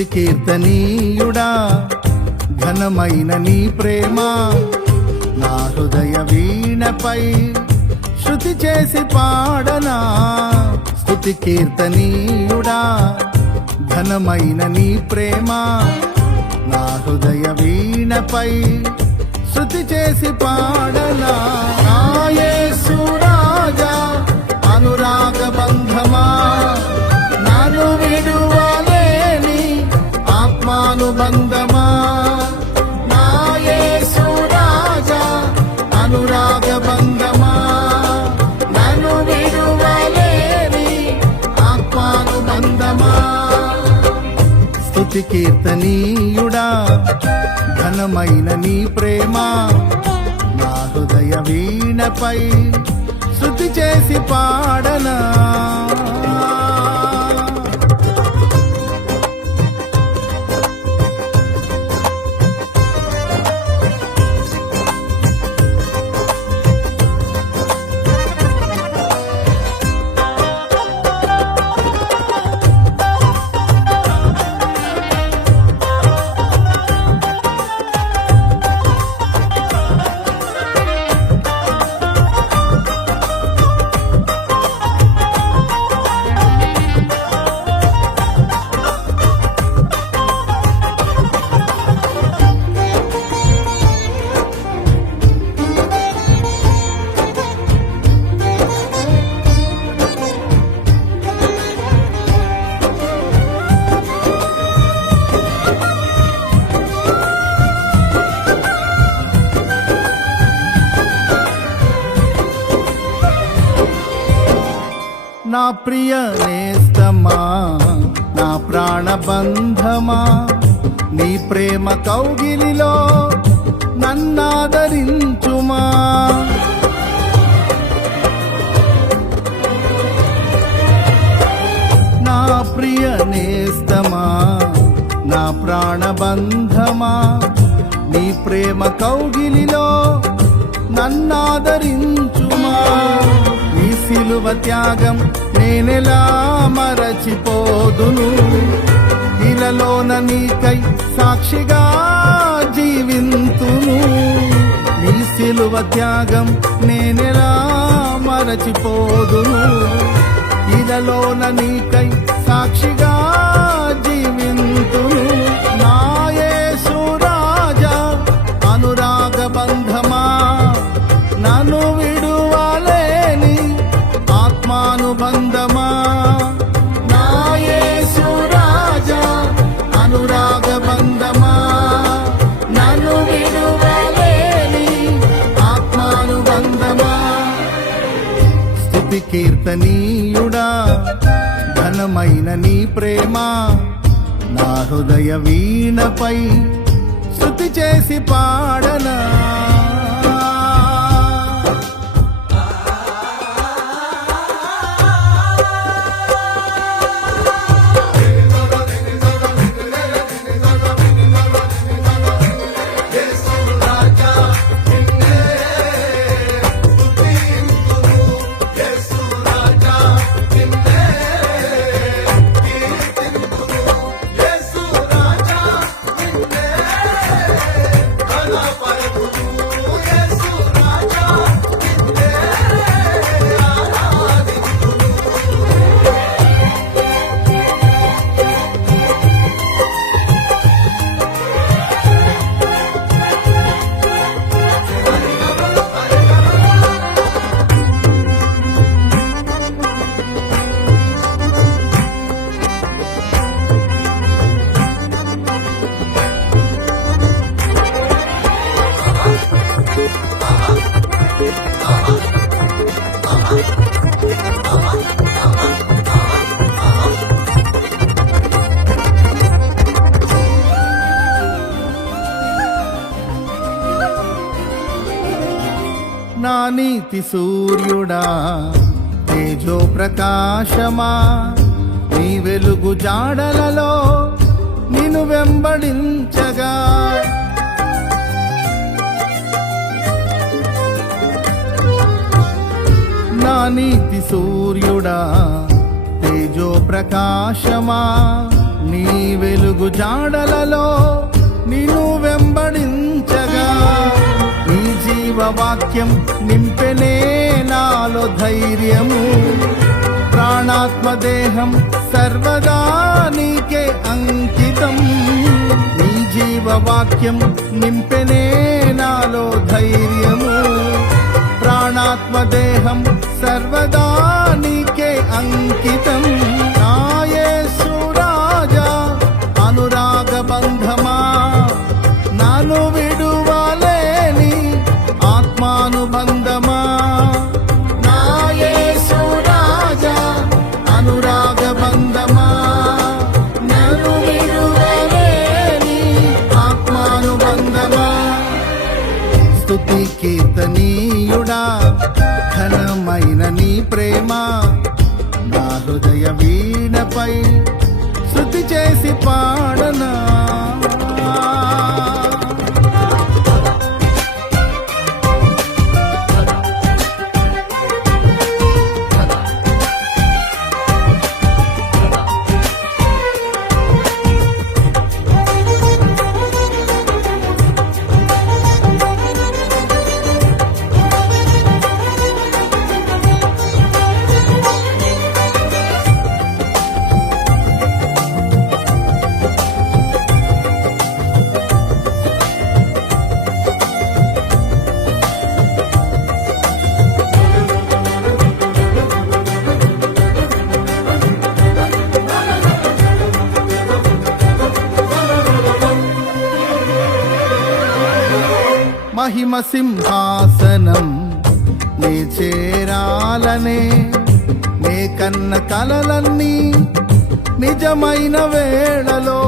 స్తుతి కీర్తనీయుడా ఘనమైన నీ ప్రేమ నా హృదయ వీణపై శృతి చేసి పాడనా. స్తుతి కీర్తనీయుడా ఘనమైన నీ ప్రేమ నా హృదయ వీణపై శృతి చేసి పాడనా. నా యేసు రాజా అనురాగ బంధమా నన్ను విడువలేని ఆత్మానుబంధమా. నా యేసు రాజా అనురాగ బంధమా నన్ను విడువలేని ఆత్మానుబంధమా. స్తుతి కీర్తనీయుడా ఘనమైన నీ ప్రేమ నా హృదయ వీణపై శృతి చేసి పాడనా. నా ప్రియ నేస్తమా నా ప్రాణబంధమా నీ ప్రేమ కౌగిలిలో నన్నాదరించుమా. నా ప్రియ నేస్తమా నా ప్రాణబంధమా నీ ప్రేమ కౌగిలిలో నన్నాదరించుమా. నీ సిలువ త్యాగం నేనెలా మరచిపోదును, ఇలలోన నీకై సాక్షిగా జీవింతును. నీ సిలువ త్యాగం నేనెలా మరచిపోదును, ఇలలోన నీకై సాక్షిగా జీవింతును. నా యేసు రాజా అనురాగ బంధమా నన్ను విడువలేని ఆత్మానుబంధమా. నా యేసు రాజా అనురాగ బంధమా నన్ను విడువలేని ఆత్మానుబంధమా. స్తుతి కీర్తనీయుడా ఘనమైన నీ ప్రేమ నా హృదయ వీణపై స్తుతి చేసి పాడనా. నా నీతి సూర్యుడా తేజో ప్రకాశమా నీ వెలుగు జాడలలో నిన్ను వెంబడించగా. నా నీతి సూర్యుడా తేజో ప్రకాశమా నీ వెలుగు జాడలలో నిన్ను వెంబడించగా నీ జీవవాక్యం నింపెనే నాలో ధైర్యము. ప్రాణాత్మదేహం సర్వదా నీకే అంకితం. నీ జీవవాక్యం నింపెనే నాలో ధైర్యము. ప్రాణాత్మదేహం సర్వదా నీకే అంకితం. నా యేసు రాజా అనురాగ బంధమా, నన్ను విడువలేని ఆత్మానుబంధమా. నా యేసు రాజా అనురాగ బంధమా, నన్ను విడువలేని ఆత్మానుబంధమా. స్తుతి కీర్తనీయుడా ఘనమైన నీ ప్రేమ నా హృదయ వీణపై శృతి చేసి పాడనా. మహిమ సింహాసనం నే చేరాలనే నే కన్న కలలన్నీ నిజమైన వేళలో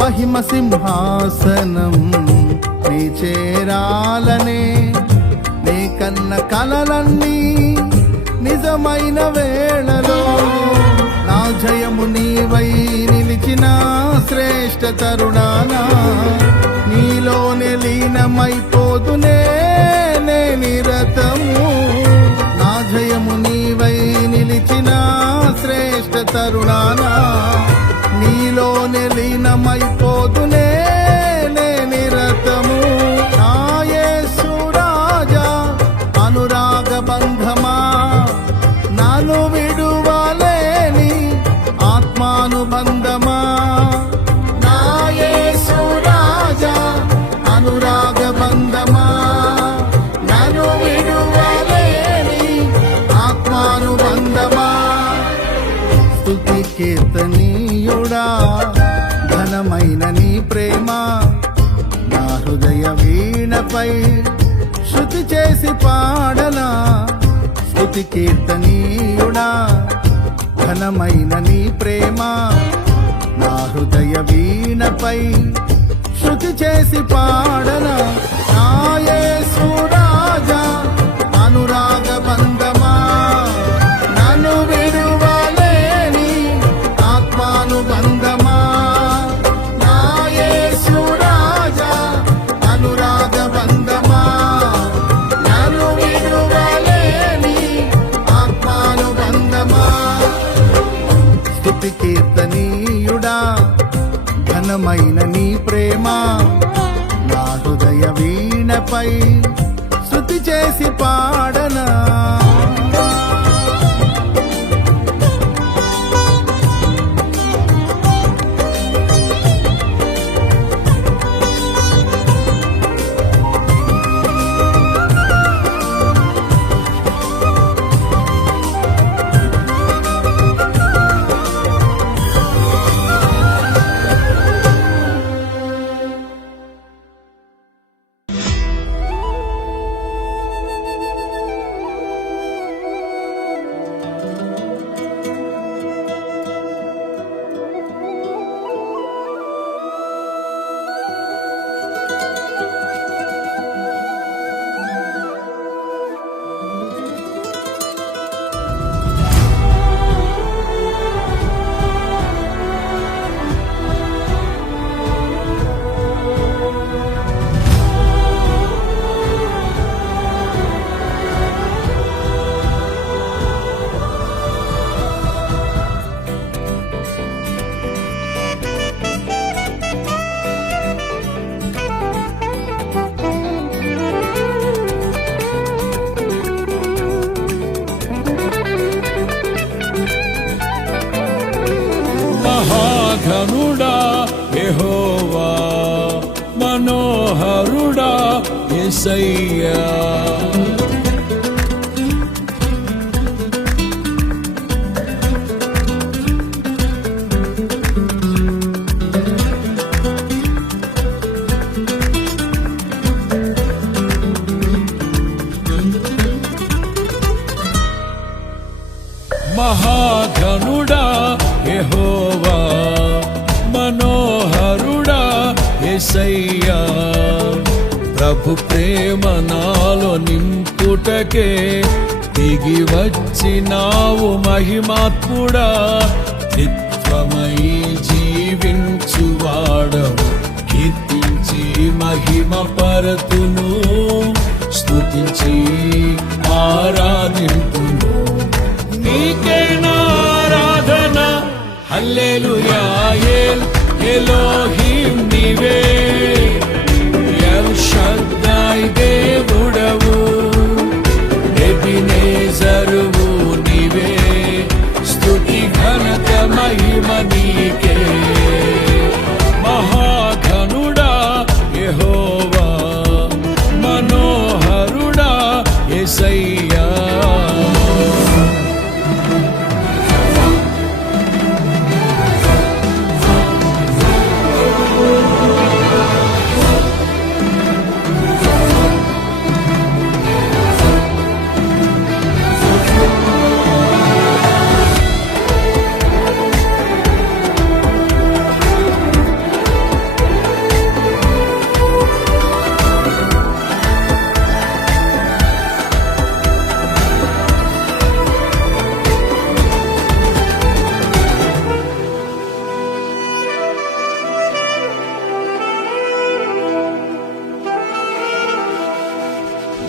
మహిమ సింహాసనం నే చేరాలనే నే కన్న కలలన్నీ నిజమైన వేళలో నా జయము నీవై నిలిచిన శ్రేష్ఠ తరుణానా నీలోనే లీనమైపోతునే నే నిరతము. నా జయము నీవై నిలిచిన శ్రేష్ఠ తరుణానా నీలోనే లీనమైపోతునే నే నిరతము. నా యేసు రాజా అనురాగ బంధమా, నన్ను విడువలేని ఆత్మానుబంధమా. నా యేసు రాజా అనురాగ బంధమా, నన్ను విడువలేని ఆత్మానుబంధమా. స్తుతి కీర్తనీయుడా ఘనమైన నీ ప్రేమ నా హృదయ వీణపై శృతి చేసి పాడనా. స్తుతి కీర్తనీయుడా ఘనమైన నీ ప్రేమ నా హృదయ వీణపై శృతి చేసి పాడనా. నా యేసు రాజా అనురాగ బంధమా, నన్ను విడువలేని ఆత్మానుబంధమా. నా యేసు రాజా అనురాగ బంధమా, నన్ను విడువలేని ఆత్మానుబంధమా. స్తుతి కీర్తనీయుడా ఘనమైన నీ ప్రేమ నా హృదయ వీణపై శృతి చేసి పాడనా. యేసయ్యా. మహాఘనుడా యెహోవా, మనోహరుడా యేసయ్యా. ప్రభు ప్రేమ నాలో నింపుటకే దిగి వచ్చినావు మహిమాత్ముడా. నిత్యమై జీవించువాడవు, కీర్తించి మహిమ పరతును, స్తుతించి ఆరాధింతును. నీకే నారాధన, హల్లెలూయా. ఎలోహిం నీవే, ఎల్ షద్దాయ్ దేవుడవు, ఎబినేజరువు నీవే. స్తుతి ఘనత మహిమ నీకే. మహాఘనుడా యెహోవా, మనోహరుడా యేసయ్యా.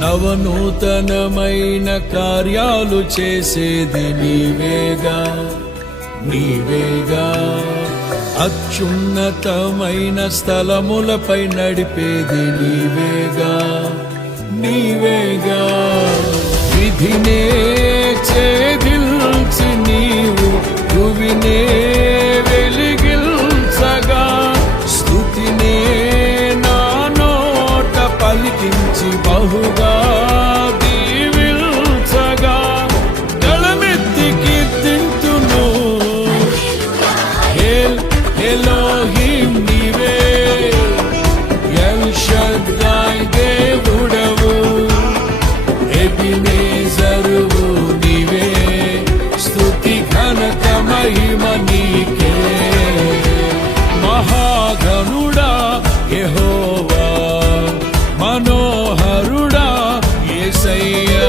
నవనూతనమైన కార్యాలు చేసేది నీవేగా, నీవేగా. అత్యున్నతమైన స్థలములపై నడిపేది నీవేగా, నీవేగా. విధినే ఛేదించి నీవు భువినే వెలిగించగా, స్తుతినే నా నోట పలికించి బహుగా దీవించగా, గళమెత్తి కీర్తింతును. ఎలోహిం నీవే, ఎల్ షద్దాయ్ దేవుడవు, ఎబినేజరువు నీవే. స్తుతి ఘనత మహిమ నీకే. మహాఘనుడా యెహోవా, మనోహరుడా యేసయ్యా.